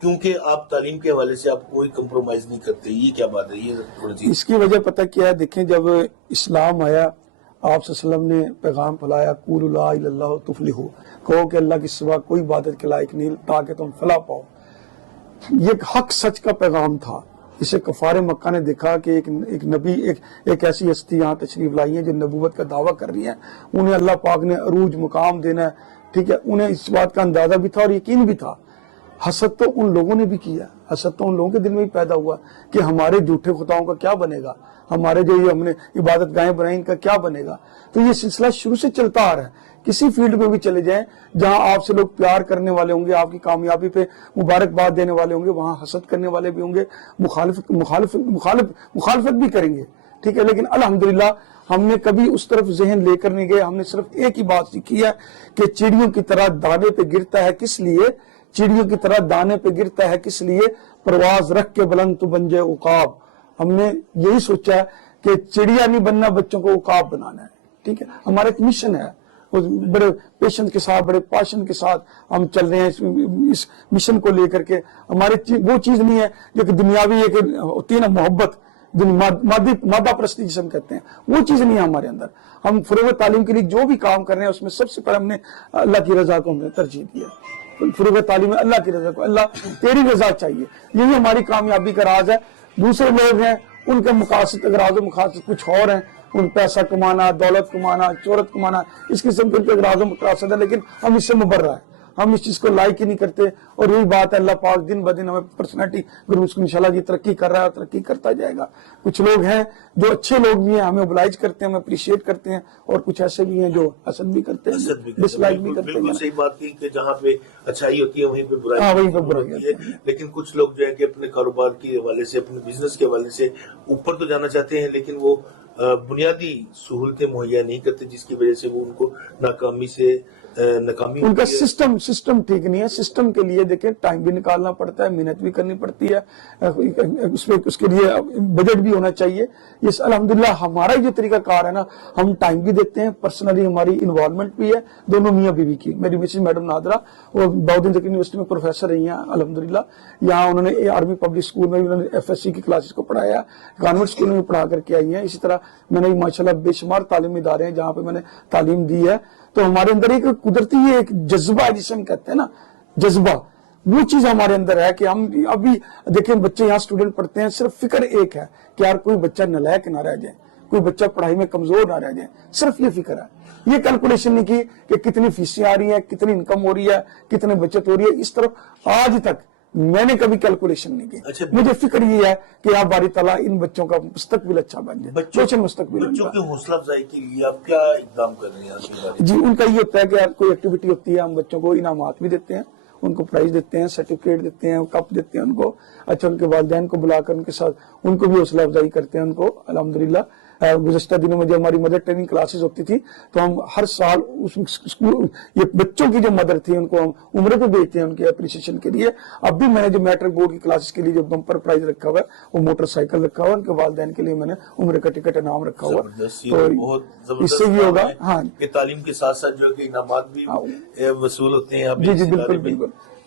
کیونکہ آپ تعلیم کے حوالے سے آپ کوئی کمپرومائز نہیں کرتے، یہ کیا بات ہے؟ یہ تھوڑی سی اس کی وجہ پتہ کیا ہے؟ دیکھیں جب اسلام آیا، آپ صلی اللہ علیہ وسلم نے پیغام پھیلایا، قولوا لا الہ الا اللہ تفلحوا، کہو کہ اللہ کے سوا کوئی عبادت کے لائق نہیں تاکہ تم فلاح پاؤ. یہ ایک حق سچ کا پیغام تھا. اسے کفار مکہ نے دیکھا کہ ایک نبی، ایک ایسی ہستی یہاں تشریف لائی ہیں جو نبوت کا دعویٰ کر رہی ہیں، انہیں اللہ پاک نے عروج مقام دینا ہے. ٹھیک ہے، انہیں اس بات کا اندازہ بھی تھا اور یقین بھی تھا. حسد تو ان لوگوں نے بھی کیا، حسد تو ان لوگوں کے دل میں بھی پیدا ہوا کہ ہمارے جھوٹے خداؤں کا کیا بنے گا، ہمارے جو یہ ہم نے عبادت گاہیں بنائیں ان کا کیا بنے گا. تو یہ سلسلہ شروع سے چلتا آ رہا ہے. کسی فیلڈ میں بھی چلے جائیں جہاں آپ سے لوگ پیار کرنے والے ہوں گے، آپ کی کامیابی پہ مبارکباد دینے والے ہوں گے، وہاں حسد کرنے والے بھی ہوں گے، مخالفت بھی کریں گے. ٹھیک ہے، لیکن الحمدللہ ہم نے کبھی اس طرف ذہن لے کر نہیں گئے. ہم نے صرف ایک ہی بات سیکھی ہے کہ چڑیوں کی طرح دانے پہ گرتا ہے کس لیے، چڑیوں کی طرح دانے پہ گرتا ہے کس لیے، پرواز رکھ کے بلند تو بن جائے عقاب. ہم نے یہی سوچا ہے کہ چڑیا نہیں بننا، بچوں کو عقاب بنانا ہے. ٹھیک ہے، ہمارا ایک مشن ہے، بڑے پیشنٹ کے ساتھ، بڑے پاشن کے ساتھ ہم چل رہے ہیں اس مشن کو لے کر کے. ہمارے وہ چیز نہیں ہے جو کہ دنیاوی ایک ہوتی ہے نا، محبت، مادہ پرستی جسے ہم کہتے ہیں، وہ چیز نہیں ہے ہمارے اندر. ہم فروغ تعلیم کے لیے جو بھی کام کر رہے ہیں اس میں سب سے پہلے ہم نے اللہ کی رضا کو ہم نے ترجیح دیا. فروغ تعلیم میں اللہ کی رضا کو، اللہ تیری رضا چاہیے، یہی ہماری کامیابی کا راز ہے. دوسرے لوگ ہیں ان کے مقاصد، اغراض و مقاصد کچھ اور ہیں، ان پیسہ کمانا، دولت کمانا، شہرت کمانا، اس قسم کے ان کے اغراض و مقاصد ہے، لیکن ہم اس سے مبرہ ہیں، ہم اس چیز کو لائک ہی نہیں کرتے. اور یہی بات ہے، اللہ پاک دن بدن ہمیں پرسنالٹی اس کو انشاءاللہ یہ ترقی کر رہا ہے اور ترقی کرتا جائے گا. کچھ لوگ ہیں جو اچھے لوگ بھی ہیں، ہمیں اوبلائج کرتے ہیں، ہمیں اپریشیٹ کرتے ہیں، اور کچھ ایسے بھی ہیں جو حسد بھی کرتے ہیں، ڈس لائک بھی کرتے ہیں. بالکل صحیح بات کی کہ جہاں پہ اچھائی ہوتی ہے وہیں پہ وہیں پہ برائی ہوتی ہے. لیکن کچھ لوگ جو ہے کہ اپنے کاروبار کے حوالے سے، اپنے بزنس کے حوالے سے اوپر تو جانا چاہتے ہیں، لیکن وہ بنیادی سہولتیں مہیا نہیں کرتے، جس کی وجہ سے وہ ان کو ناکامی ان کا سسٹم ٹھیک نہیں ہے. سسٹم کے لیے دیکھیں ٹائم بھی نکالنا پڑتا ہے، محنت بھی کرنی پڑتی ہے، اس کے لیے بجٹ بھی ہونا چاہیے. یہ الحمدللہ ہمارا جو طریقہ کار ہے نا، ہم ٹائم بھی دیتے ہیں، پرسنلی ہماری انوالومنٹ بھی ہے. دونوں میاں بیوی کی، میری مسز میڈم نادرہ وہ بہودین ذکر یونیورسٹی میں پروفیسر رہی ہیں الحمدللہ. یہاں انہوں نے آرمی پبلک اسکول میں بھی انہوں نے FSC کی کلاسز کو پڑھایا، کانوینٹ اسکول میں پڑھا کر کے آئی ہیں. اسی طرح میں نے ماشاءاللہ بے شمار تعلیمی ادارے ہیں جہاں پہ میں نے تعلیم دی ہے. تو ہمارے اندر ایک قدرتی ایک جذبہ ہے جسے ہم کہتے ہیں نا، جذبہ، وہ چیز ہمارے اندر ہے کہ ہم ابھی دیکھیں بچے یہاں اسٹوڈنٹ پڑھتے ہیں، صرف فکر ایک ہے کہ یار کوئی بچہ نالائق نہ رہ جائے، کوئی بچہ پڑھائی میں کمزور نہ رہ جائے، صرف یہ فکر ہے. یہ کیلکولیشن نہیں کی کہ کتنی فیسیں آ رہی ہیں، کتنی انکم ہو رہی ہے، کتنے بچت ہو رہی ہے. اس طرف آج تک میں نے کبھی کیلکولیشن نہیں کی. مجھے فکر یہ ہے کہ آپ باری تعالیٰ ان بچوں کا مستقبل اچھا بن جائے. بچوں کی حوصلہ افزائی کے لیے آپ کیا اقدام کر رہے ہیں؟ جی، ان کا یہ ہوتا ہے کہ کوئی ایکٹیویٹی ہوتی ہے، ہم بچوں کو انعامات بھی دیتے ہیں، ان کو پرائز دیتے ہیں، سرٹیفکیٹ دیتے ہیں، کپ دیتے ہیں ان کو. اچھا، ان کے والدین کو بلا کر ان کے ساتھ ان کو بھی حوصلہ افزائی کرتے ہیں ان کو الحمدللہ. گزشتہ دنوں میں جو ہماری مدر ٹریننگ کلاسز ہوتی تھی تو ہم ہر سال یہ بچوں کی جو مدر تھی ان کو ہم عمرے پہ بھیجتے ہیں ان کے اپریشیشن کے لیے. اب بھی میں نے جو میٹرک بورڈ کی کلاسز کے لیے جو بمپر پرائز رکھا ہوا ہے وہ موٹر سائیکل رکھا ہوا ہے، ان کے والدین کے لیے میں نے عمرے کا ٹکٹ انعام رکھا ہوا ہے. تو اس سے یہ ہوگا ہاں کہ تعلیم کے ساتھ ساتھ جو کہ انعامات بھی وصول ہوتے ہیں. جی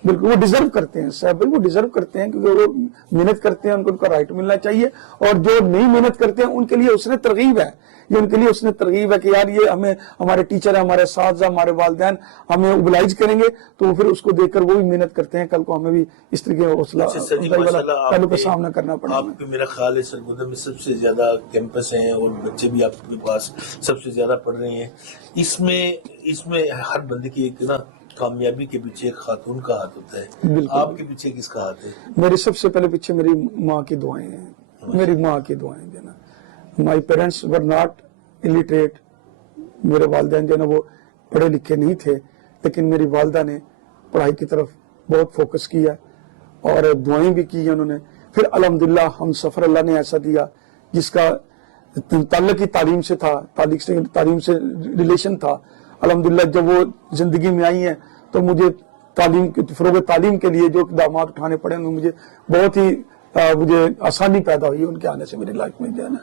بالکل وہ ڈیزرو کرتے ہیں صاحب، وہ ڈیزرو کرتے ہیں کیونکہ وہ محنت کرتے ہیں، ان کا رائٹ ملنا چاہیے. اور جو نہیں محنت کرتے ہیں ان کے لیے حسن ترغیب ہے، یہ ان کے لیے حسن ترغیب ہے کہ یار یہ ہمیں ہمارے ٹیچر ہیں، ہمارے اساتذہ، ہمارے والدین ہمیں اوبلائز کریں گے تو پھر اس کو دیکھ کر وہ بھی محنت کرتے ہیں. کل کو ہمیں بھی اس طرح کے حوصلہ پہلو کا سامنا کرنا پڑے گا. آپ کے میرا خیال ہے سرگودا میں سب سے زیادہ کیمپس ہیں اور بچے بھی آپ کے پاس سب سے زیادہ پڑھ رہے ہیں. اس میں ہر بندے کی ایک نا کامیابی کے پیچھے ایک خاتون کا ہاتھ ہوتا ہے. آپ کے پیچھے کس کا ہاتھ ہے؟ میرے سب سے پہلے پیچھے میری ماں کی دعائیں ہیں، میری ماں کی دعائیں جو نا. My parents were not illiterate. میرے والدین جو نا وہ پڑھے لکھے نہیں تھے، لیکن میری والدہ نے پڑھائی کی طرف بہت فوکس کیا اور دعائیں بھی کی ہیں انہوں نے. پھر الحمدللہ ہم سفر اللہ نے ایسا دیا جس کا تعلق ہی تعلیم سے تھا، تعلیم سے ریلیشن تھا. الحمدللہ جب وہ زندگی میں آئی ہیں تو مجھے فروغ تعلیم کے لیے جو اقدامات اٹھانے پڑے ان میں مجھے بہت ہی مجھے آسانی پیدا ہوئی ان کے آنے سے میری لائف میں جو ہے نا.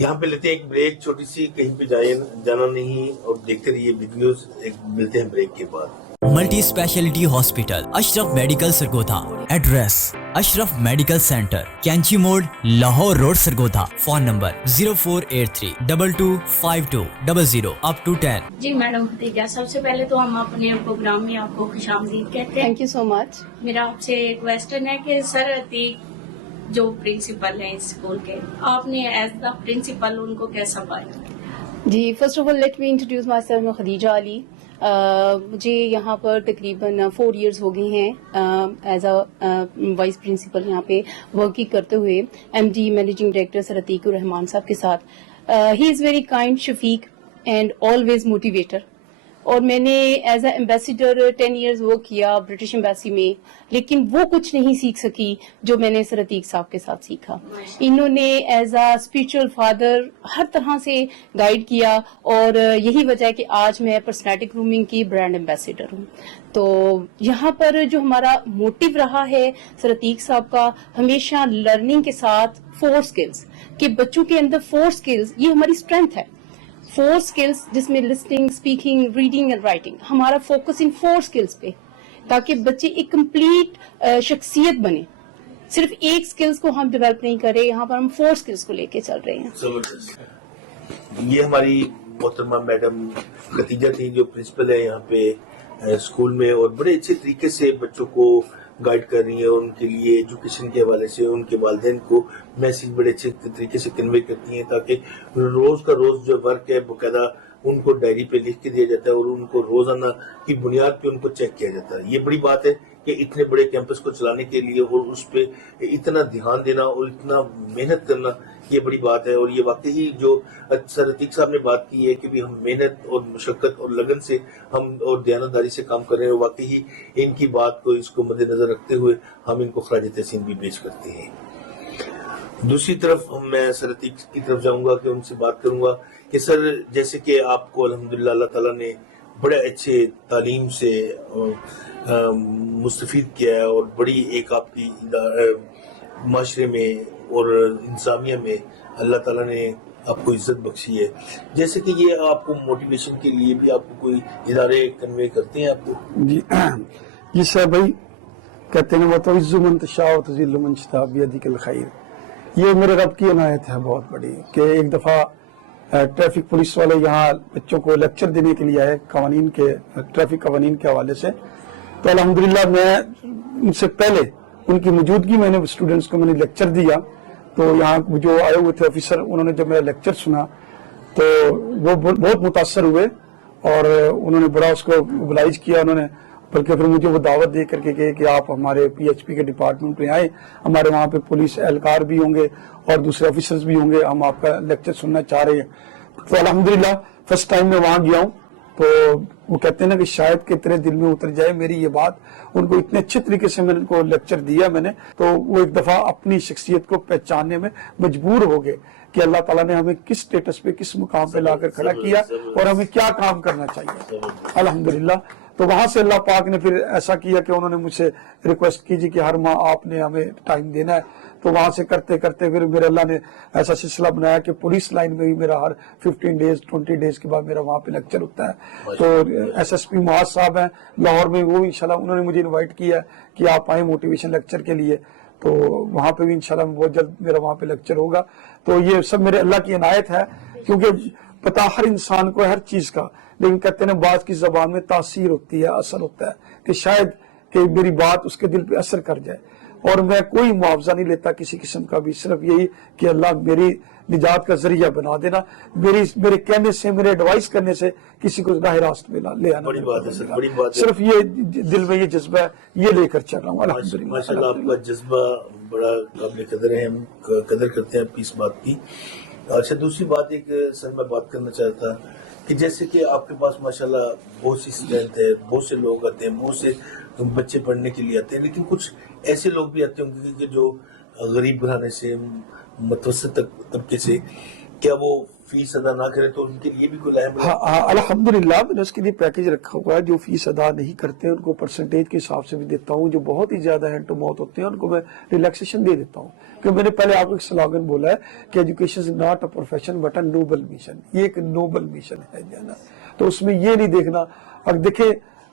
یہاں پہ لیتے ہیں ایک بریک چھوٹی سی، کہیں پہ جانا نہیں اور دیکھتے رہیے بگ نیوز. ملتے ہیں بریک کے بعد. Multi speciality hospital Ashraf medical Sargodha. Address Ashraf medical centre Kainchi Mor Lahore road Sargodha. Phone number 0483225200 up to 10. جی میڈم فتیجہ، سب سے پہلے تو ہم اپنے پروگرام میں آپ کو خوش آمدید کہتے ہیں. تھینک یو سو مچ. میرا آپ سے کویسچن ہے کہ سر عتیق جو پرنسپل ہیں اس اسکول کے، آپ نے ایز دا پرنسپل ان کو کیسا پایا؟ جی first of all let me introduce مائی سیلف. میں خدیجہ علی. مجھے یہاں پر تقریباً 4 ایئرز ہو گئے ہیں ایز اے وائس پرنسپل یہاں پہ ورکنگ کرتے ہوئے M D managing director sir Atiq ur Rahman صاحب کے ساتھ. ہی از ویری کائنڈ، شفیق اینڈ آلویز موٹیویٹر. اور میں نے as a ambassador 10 years work کیا برٹش ایمبیسی میں، لیکن وہ کچھ نہیں سیکھ سکی جو میں نے سر عتیق صاحب کے ساتھ سیکھا. انہوں نے ایز اے اسپرچل فادر ہر طرح سے گائیڈ کیا، اور یہی وجہ ہے کہ آج میں پرسنالٹی گرومنگ کی برانڈ ایمبیسیڈر ہوں. تو یہاں پر جو ہمارا موٹیو رہا ہے سر عتیق صاحب کا، ہمیشہ لرننگ کے ساتھ 4 سکلز، کہ بچوں کے اندر 4 سکلز، یہ ہماری اسٹرینتھ ہے. 4 سکلز جس میں listening, speaking, reading and writing. ہمارا فوکس ان 4 سکلز پہ، تاکہ بچے ایک کمپلیٹ شخصیت بنے. صرف ایک سکلز کو ہم ڈیولپ نہیں کر رہے، یہاں پر ہم 4 سکلز کو لے کے چل رہے ہیں. زبردست. یہ ہماری محترمہ میڈم ختیجہ تھی جو پرنسپل ہے یہاں پہ اسکول میں، اور بڑے اچھے طریقے سے بچوں کو گائیڈ کر رہی ہیں، اور ان کے لیے ایجوکیشن کے حوالے سے ان کے والدین کو میسج بڑے اچھے طریقے سے کنوے کرتی ہیں، تاکہ روز کا روز جو ورک ہے باقاعدہ ان کو ڈائری پہ لکھ کے دیا جاتا ہے، اور ان کو روزانہ کی بنیاد پہ ان کو چیک کیا جاتا ہے. یہ بڑی بات ہے کہ اتنے بڑے کیمپس کو چلانے کے لیے اور اس پہ اتنا دھیان دینا اور اتنا محنت کرنا، یہ بڑی بات ہے. اور یہ واقعی جو سر عتیق صاحب نے بات کی ہے کہ بھی ہم محنت اور مشقت اور لگن سے ہم اور دیانتداری سے کام کر رہے ہیں، واقعی ان کی بات کو اس کو مد نظر رکھتے ہوئے ہم ان کو خراج تحسین بھی پیش کرتے ہیں. دوسری طرف میں سر عتیق کی طرف جاؤں گا کہ ان سے بات کروں گا کہ سر جیسے کہ آپ کو الحمدللہ اللہ تعالیٰ نے بڑے اچھے تعلیم سے مستفید کیا ہے، اور بڑی ایک آپ کی معاشرے میں اور انسانیہ میں اللہ تعالیٰ نے آپ کو عزت بخشی ہے. جیسے کہ یہ آپ کو موٹیویشن کے لیے بھی آپ کو کوئی ادارے کنوے کرتے ہیں آپ کو؟ جی سر بھائی کہتے ہیں وَتُعِزُّ مَن تَشَاءُ وَتُذِلُّ مَن تَشَاءُ بِيَدِكَ الْخَيْرُ. یہ میرے رب کی عنایت ہے بہت بڑی کہ ایک دفعہ ٹریفک پولیس والے یہاں بچوں کو لیکچر دینے کے لیے آئے قوانین کے، ٹریفک قوانین کے حوالے سے. تو الحمدللہ میں ان سے پہلے ان کی موجودگی میں نے اسٹوڈنٹس کو میں نے لیکچر دیا. تو یہاں جو آئے ہوئے تھے آفیسر، انہوں نے جب میرا لیکچر سنا تو وہ بہت متاثر ہوئے، اور انہوں نے بڑا اس کو موبلائز کیا. انہوں نے بلکہ پھر مجھے وہ دعوت دے کر کے کہ آپ ہمارے پی ایچ پی کے ڈپارٹمنٹ میں آئیں، ہمارے وہاں پہ پولیس اہلکار بھی ہوں گے اور دوسرے آفیسرز بھی ہوں گے، ہم آپ کا لیکچر سننا چاہ رہے ہیں. تو الحمدللہ فرسٹ ٹائم میں وہاں گیا ہوں. تو وہ کہتے ہیں نا کہ شاید کہ تیرے دل میں اتر جائے میری یہ بات. ان کو اتنے اچھے طریقے سے میں نے ان کو لیکچر دیا میں نے، تو وہ ایک دفعہ اپنی شخصیت کو پہچاننے میں مجبور ہو گئے کہ اللہ تعالیٰ نے ہمیں کس سٹیٹس پہ، کس مقام پہ لا کر کھڑا کیا اور ہمیں کیا کام کرنا چاہیے. الحمدللہ. تو وہاں سے اللہ پاک نے پھر ایسا کیا کہ انہوں نے مجھ سے ریکویسٹ کی جی کہ ہر ماہ آپ نے ہمیں ٹائم دینا ہے. تو وہاں سے کرتے کرتے پھر میرے اللہ نے ایسا سلسلہ بنایا کہ پولیس لائن میں بھی میرا ہر 15 ڈیز 20 ڈیز کے بعد میرا وہاں پہ لیکچر ہوتا ہے. تو ایس ایس پی معاذ صاحب ہیں لاہور میں، وہ انشاءاللہ انہوں نے مجھے انوائٹ کیا ہے کہ آپ آئیں موٹیویشن لیکچر کے لیے. تو وہاں پہ بھی انشاءاللہ بہت جلد میرا وہاں پہ لیکچر ہوگا. تو یہ سب میرے اللہ کی عنایت ہے، کیونکہ پتا ہر انسان کو ہر چیز کا، لیکن کہتے ہیں بعض کی زبان میں تاثیر ہوتی ہے، اثر ہوتا ہے کہ شاید کہ میری بات اس کے دل پہ اثر کر جائے. اور میں کوئی معاوضہ نہیں لیتا کسی قسم کا بھی، صرف یہی کہ اللہ میری نجات کا ذریعہ بنا دینا، میرے کہنے سے، میرے ایڈوائس کرنے سے کسی کو راہ راست میں لے آنا. بڑی بات ہے سر، بڑی بات ہے. صرف یہ دل میں یہ جذبہ ہے، یہ لے کر چل رہا ہوں الحمدللہ. ماشاءاللہ آپ کا جذبہ بڑا قابل قدر ہے، ہم قدر کرتے ہیں آپ کی اس بات کی. اچھا دوسری بات ایک سر میں بات کرنا چاہتا کہ جیسے کہ آپ کے پاس ماشاءاللہ بہت سی اسٹرینتھ ہے، بہت سے لوگ آتے ہیں، بہت سے بچے پڑھنے کے لیے آتے ہیں، لیکن کچھ ایسے لوگ بھی آتے ہوں گے کہ جو غریب گھرانے سے، متوسط طبقے سے، کیا وہ فیس ادا نہ کریں تو ان کے لیے بھی کوئی لائم؟ ہاں الحمدللہ میں نے اس کے لیے پیکیج رکھا ہوا ہے. جو فیس ادا نہیں کرتے ہیں ان کو پرسنٹیج کے حساب سے بھی دیتا ہوں. جو بہت ہی زیادہ ہینڈ ٹو ماؤتھ ہوتے ہیں ان کو میں ریلیکسیشن دے دیتا ہوں. کیونکہ میں نے پہلے آپ کو ایک سلوگن بولا ہے کہ education is not a profession but a noble mission. یہ ایک نوبل مشن ہے نا. تو اس میں یہ نہیں دیکھنا. اب دیکھیں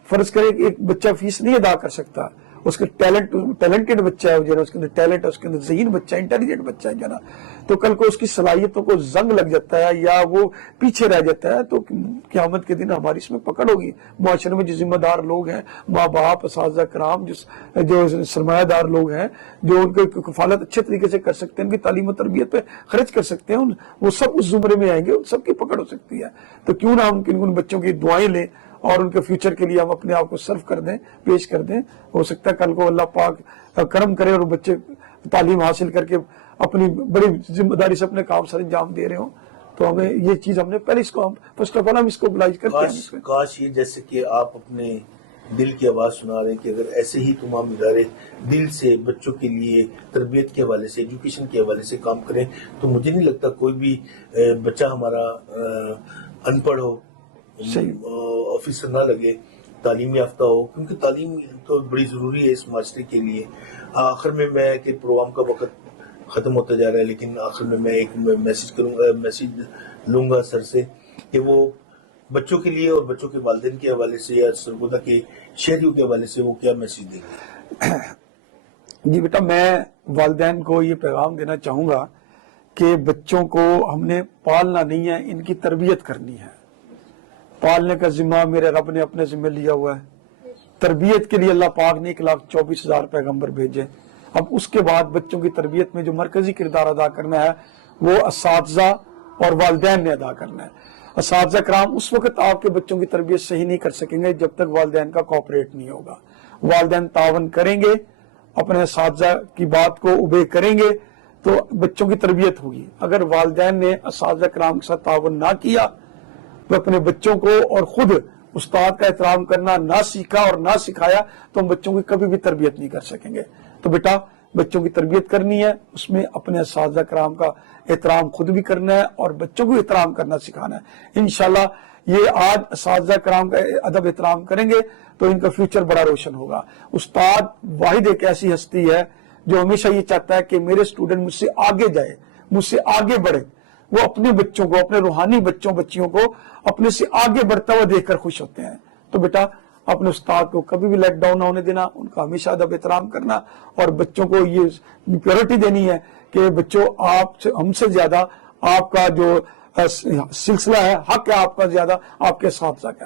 فرض کریں کہ ایک بچہ فیس نہیں ادا کر سکتا, اس کے ٹیلنٹڈ بچہ ہے جو ہے, اس کے اندر ٹیلنٹ ہے, اس کے اندر ذہین بچہ ہے, انٹیلیجنٹ بچہ ہے جو ہے نا, تو کل کو اس کی صلاحیتوں کو زنگ لگ جاتا ہے یا وہ پیچھے رہ جاتا ہے, تو قیامت کے دن ہماری اس میں پکڑ ہوگی. معاشرے میں جو ذمہ دار لوگ ہیں, ماں باپ, اساتذہ کرام, جو سرمایہ دار لوگ ہیں, جو ان کی کفالت اچھے طریقے سے کر سکتے ہیں, ان کی تعلیم و تربیت پہ خرچ کر سکتے ہیں, وہ سب اس زمرے میں آئیں گے, ان سب کی پکڑ ہو سکتی ہے. تو کیوں نہ ہم ان بچوں کی دعائیں لیں اور ان کے فیوچر کے لیے ہم اپنے آپ کو صرف کر دیں, پیش کر دیں. ہو سکتا ہے کل کو اللہ پاک کرم کرے اور بچے تعلیم حاصل کر کے اپنی بڑی ذمہ داری سے اپنے کام سر انجام دے رہے ہوں. تو ہمیں یہ چیز ہم نے پہلے اس کو فرسٹ آف آل ہم اس کو بلائز کرتے ہیں. کاش یہ جیسے کہ آپ اپنے دل کی آواز سنا رہے ہیں کہ اگر ایسے ہی تمام ادارے دل سے بچوں کے لیے تربیت کے حوالے سے, ایجوکیشن کے حوالے سے کام کریں, تو مجھے نہیں لگتا کوئی بھی بچہ ہمارا ان پڑھ ہو, آفیسر نہ لگے, تعلیم یافتہ ہو, کیونکہ تعلیم تو بڑی ضروری ہے اس معاشرے کے لیے. آخر میں کہ پروگرام کا وقت ختم ہوتا جا رہا ہے, لیکن آخر میں ایک میسج لوں گا سر سے کہ وہ بچوں کے لیے اور بچوں کے والدین کے حوالے سے یا سرگودا کے شہریوں کے حوالے سے وہ کیا میسج دیں گے؟ جی بیٹا, میں والدین کو یہ پیغام دینا چاہوں گا کہ بچوں کو ہم نے پالنا نہیں ہے, ان کی تربیت کرنی ہے. پالنے کا ذمہ میرے رب نے اپنے ذمہ لیا ہوا ہے. تربیت کے لیے اللہ پاک نے 1,24,000 پیغمبر بھیجے. اب اس کے بعد بچوں کی تربیت میں جو مرکزی کردار ادا کرنا ہے وہ اساتذہ اور والدین نے ادا کرنا ہے. اساتذہ کرام اس وقت آپ کے بچوں کی تربیت صحیح نہیں کر سکیں گے جب تک والدین کا کوآپریٹ نہیں ہوگا. والدین تعاون کریں گے, اپنے اساتذہ کی بات کو اوبے کریں گے تو بچوں کی تربیت ہوگی. اگر والدین نے اساتذہ کرام کے ساتھ تعاون نہ کیا تو اپنے بچوں کو اور خود استاد کا احترام کرنا نہ سیکھا اور نہ سکھایا تو ہم بچوں کی کبھی بھی تربیت نہیں کر سکیں گے. تو بیٹا بچوں کی تربیت کرنی ہے, اس میں اپنے اساتذہ کرام کا احترام خود بھی کرنا ہے اور بچوں کو احترام کرنا سکھانا ہے. انشاءاللہ یہ آج اساتذہ کرام کا ادب احترام کریں گے تو ان کا فیوچر بڑا روشن ہوگا. استاد واحد ایک ایسی ہستی ہے جو ہمیشہ یہ چاہتا ہے کہ میرے اسٹوڈنٹ مجھ سے آگے جائے, مجھ سے آگے بڑھے. وہ اپنے بچوں کو, اپنے روحانی بچیوں کو اپنے سے آگے بڑھتا ہوا دیکھ کر خوش ہوتے ہیں. تو بیٹا اپنے استاد کو کبھی بھی لیٹ ڈاؤن نہ ہونے دینا, ان کا ہمیشہ ادب احترام کرنا اور بچوں کو یہ پیورٹی دینی ہے کہ بچوں آپ ہم سے زیادہ آپ کا جو سلسلہ ہے, حق ہے آپ کا زیادہ آپ کے اساتذہ کا.